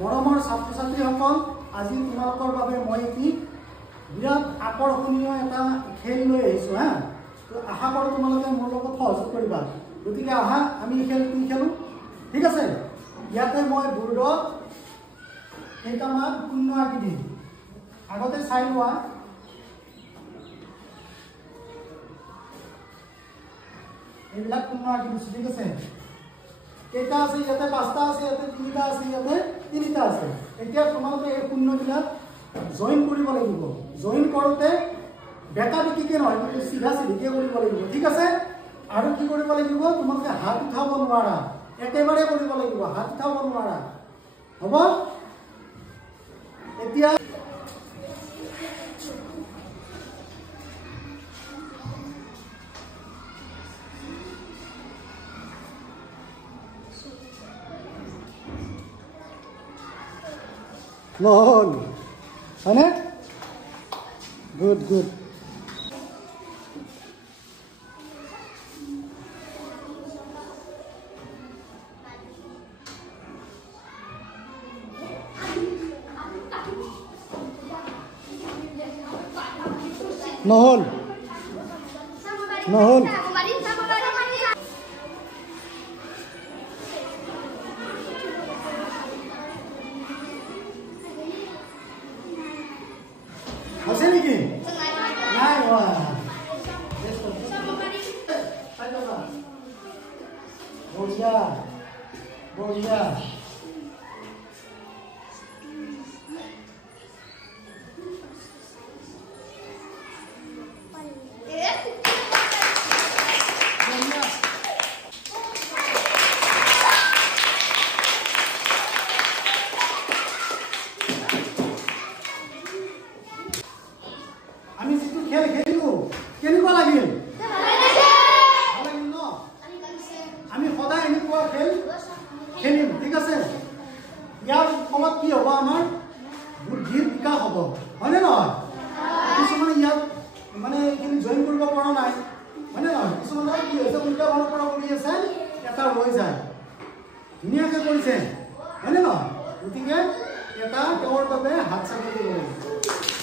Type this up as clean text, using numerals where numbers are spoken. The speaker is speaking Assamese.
মৰমৰ ছাত্ৰ ছাত্ৰীসকল, আজি তোমালোকৰ বাবে মই এটি বিৰাট আকৰ্ষণীয় এটা খেল লৈ আহিছোঁ। তো আশা কৰোঁ তোমালোকে মোৰ লগত সহযোগ কৰিবা। গতিকে আহা আমি খেলটি খেলোঁ, ঠিক আছে? ইয়াতে মই বোৰ্ডত কেইটামান শূন্য আঁকি দিম। আগতে চাই লোৱা, এইবিলাক শূন্য আঁকি দিছোঁ, ঠিক আছে? কেইটা আছে? ইয়াতে 5টা আছে, ইয়াতে 3টা আছে, ইয়াতে 3টা আছে। এতিয়া তোমালোকে এই শূন্যবিলাক জইন কৰিব লাগিব। জইন কৰোঁতে বেকা বেকিকে নহয়, কিন্তু চিধা চিধিকে কৰিব লাগিব, ঠিক আছে? আৰু কি কৰিব লাগিব? তোমালোকে হাত উঠাব নোৱাৰা, একেবাৰে কৰিব লাগিব, হাত উঠাব নোৱাৰা, হ'ব? এতিয়া নহ'ল হয়নে? Good good. নহ'ল নহ'ল আছে নেকি? নাই হোৱা। বঢ়িয়া বঢ়িয়া। আমি যিটো খেল খেলিলো কেনেকুৱা লাগিল? ভাল লাগিল ন? আমি সদায় এনেকুৱা খেল খেলিম, ঠিক আছে? ইয়াৰ ফলত কি হ'ব? আমাৰ বুদ্ধিৰ বিকাশ হ'ব, হয়নে নহয়? কিছুমানে ইয়াত মানে এইখিনি জইন কৰিব পৰা নাই, হয়নে নহয়? কিছুমানে কি হৈছে, উল্টা ভালৰ পৰা কৰি আছে, এটা ৰৈ যায়। ধুনীয়াকৈ কৰিছে, হয়নে নহয়? গতিকে এটা তেওঁৰ বাবে হাত চাপি দিব লাগিব।